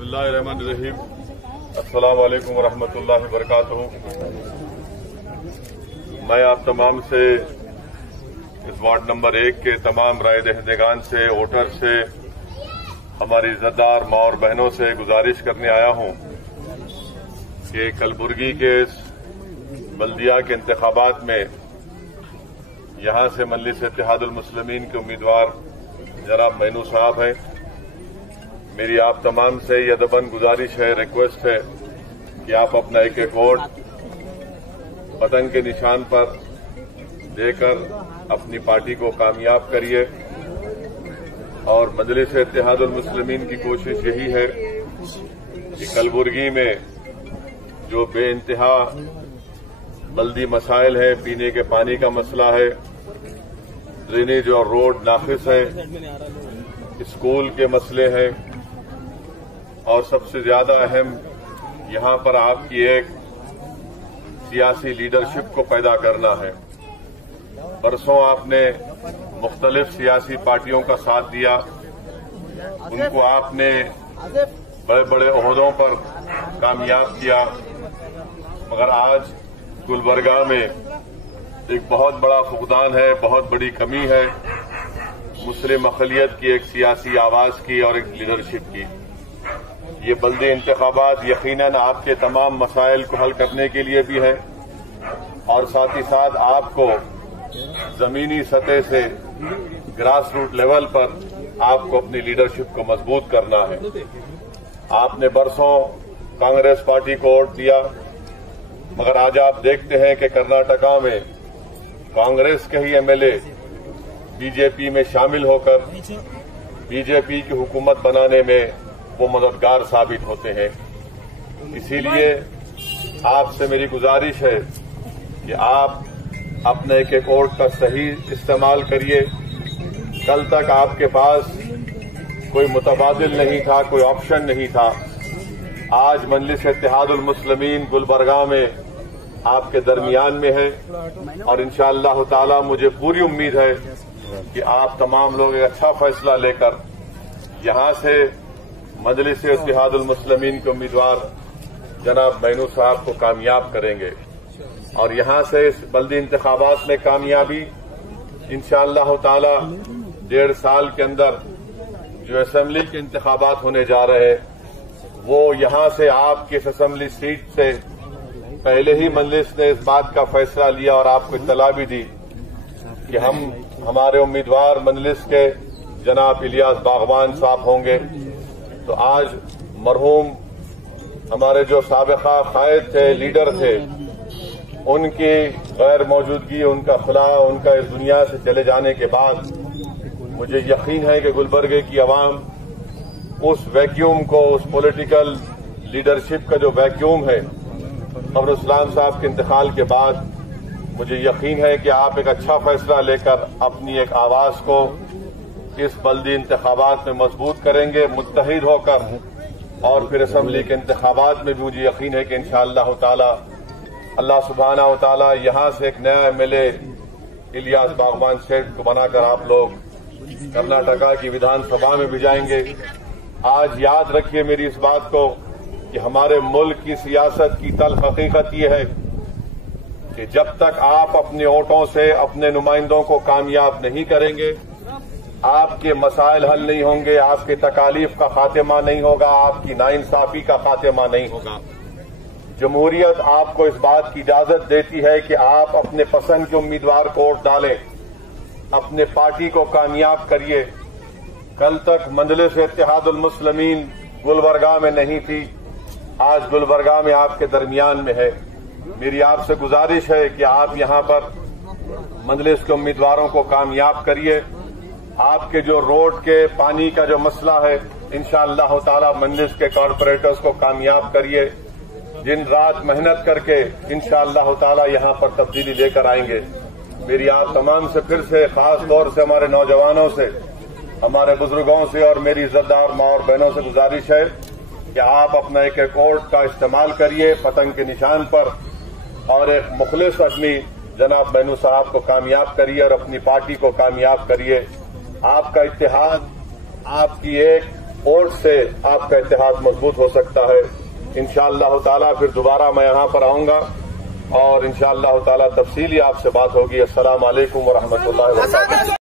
बिस्मिल्लाहिर्रहमानिर्रहीम। अस्सलामु अलैकुम वरहमतुल्लाहि वबरकातुहू। मैं आप तमाम से इस वार्ड नंबर 1 के तमाम राय दहिंदगान से, वोटर से, हमारी इज्जतदार माँ और बहनों से गुजारिश करने आया हूं कि कलबुर्गी के बल्दिया के इंतखाबात में यहां से मजलिस इत्तेहादुल मुस्लिमीन के उम्मीदवार जनाब मैनू साहब हैं। मेरी आप तमाम से यह अदबन गुजारिश है, रिक्वेस्ट है कि आप अपना एक एक वोट पतंग के निशान पर देकर अपनी पार्टी को कामयाब करिए। और मजलिस इत्तेहादुल मुस्लिमीन की कोशिश यही है कि कलबुर्गी में जो बेइंतहा बल्दी मसाइल है, पीने के पानी का मसला है, ड्रेनेज और रोड नाकिस है, स्कूल के मसले हैं और सबसे ज्यादा अहम यहां पर आपकी एक सियासी लीडरशिप को पैदा करना है। बरसों आपने मुख्तलिफ सियासी पार्टियों का साथ दिया, उनको आपने बड़े बड़े ओहदों पर कामयाब किया, मगर आज गुलबर्गा में एक बहुत बड़ा फुकदान है, बहुत बड़ी कमी है मुस्लिम अक़लियत की एक सियासी आवाज की और एक लीडरशिप की। ये बल्दी इंतखाबात यकीनन आपके तमाम मसाइल को हल करने के लिए भी है और साथ ही साथ आपको जमीनी सतह से ग्रास रूट लेवल पर आपको अपनी लीडरशिप को मजबूत करना है। आपने बरसों कांग्रेस पार्टी को वोट दिया, मगर आज आप देखते हैं कि कर्नाटका में कांग्रेस के ही एमएलए बीजेपी में शामिल होकर बीजेपी की हुकूमत बनाने में वो मददगार साबित होते हैं। इसीलिए आपसे मेरी गुजारिश है कि आप अपने एक एक वोट का सही इस्तेमाल करिए। कल तक आपके पास कोई मुतबादिल नहीं था, कोई ऑप्शन नहीं था। आज मजलिस इत्तेहादुल मुस्लिमीन गुलबर्गा में आपके दरमियान में है और इंशाअल्लाह ताला मुझे पूरी उम्मीद है कि आप तमाम लोग एक अच्छा फैसला लेकर यहां से मजलिस इत्तेहादुल मुस्लिमीन के उम्मीदवार जनाब मैनू साहब को कामयाब करेंगे और यहां से इस बल्दी इंतखाबात में कामयाबी इंशाअल्लाह ताला 1.5 साल के अंदर जो असेंबली के इंतखाबात होने जा रहे हैं, वो यहां से आपकी इस असेंबली सीट से पहले ही मजलिस ने इस बात का फैसला लिया और आपको इत्तला भी दी कि हमारे उम्मीदवार मजलिस के जनाब इलियास बागवान साहब होंगे। तो आज मरहूम हमारे जो साबिका कायद थे, लीडर थे, उनकी गैर मौजूदगी, उनका खुला, उनका इस दुनिया से चले जाने के बाद मुझे यकीन है कि गुलबर्गे की आवाम उस वैक्यूम को, उस पॉलिटिकल लीडरशिप का जो वैक्यूम है कमरुल इस्लाम साहब के इंतकाल के बाद, मुझे यकीन है कि आप एक अच्छा फैसला लेकर अपनी एक आवाज को इस बल्दी इंतखाबात में मजबूत करेंगे, मुत्तहिद होकर। और फिर असेंबली के इंतखाबात में भी मुझे यकीन है कि इंशाअल्लाह ताला अल्लाह सुब्हानहू व तआला यहां से एक नया एमएलए इलियास बागवान सेठ को बनाकर आप लोग कर्नाटका की विधानसभा में भी जाएंगे। आज याद रखिए मेरी इस बात को कि हमारे मुल्क की सियासत की तल्ख हकीकत यह है कि जब तक आप अपने वोटों से अपने नुमाइंदों को कामयाब नहीं करेंगे, आपके मसाइल हल नहीं होंगे, आपके तकालीफ का खात्मा नहीं होगा, आपकी नाइंसाफी का खात्मा नहीं होगा। जमहूरियत आपको इस बात की इजाजत देती है कि आप अपने पसंद के उम्मीदवार को वोट डालें, अपने पार्टी को कामयाब करिए। कल तक मजलिस इत्तेहादुल मुस्लिमीन गुलबर्गा में नहीं थी, आज गुलबर्गा में आपके दरमियान में है। मेरी आपसे गुजारिश है कि आप यहां पर मजलिस के उम्मीदवारों को कामयाब करिए। आपके जो रोड के पानी का जो मसला है, इंशाअल्लाह ताला मजलिस के कॉर्पोरेटर्स को कामयाब करिए। दिन रात मेहनत करके इंशाअल्लाह ताला यहां पर तब्दीली लेकर आएंगे। मेरी आप तमाम से फिर से, खास तौर से हमारे नौजवानों से, हमारे बुजुर्गों से और मेरी इज्जतदार माँ और बहनों से गुजारिश है कि आप अपना एक एक वोट का इस्तेमाल करिए पतंग के निशान पर और एक मुखलिस आदमी जनाब मैनू साहब को कामयाब करिए और अपनी पार्टी को कामयाब करिए। आपका इत्तेहाद, आपकी एक वोट से आपका इत्तेहाद मजबूत हो सकता है। इंशाअल्लाह ताला फिर दोबारा मैं यहां पर आऊंगा और इंशाअल्लाह ताला तफसीली आपसे बात होगी। अस्सलाम वालेकुम व रहमतुल्लाहि व बरकातहू।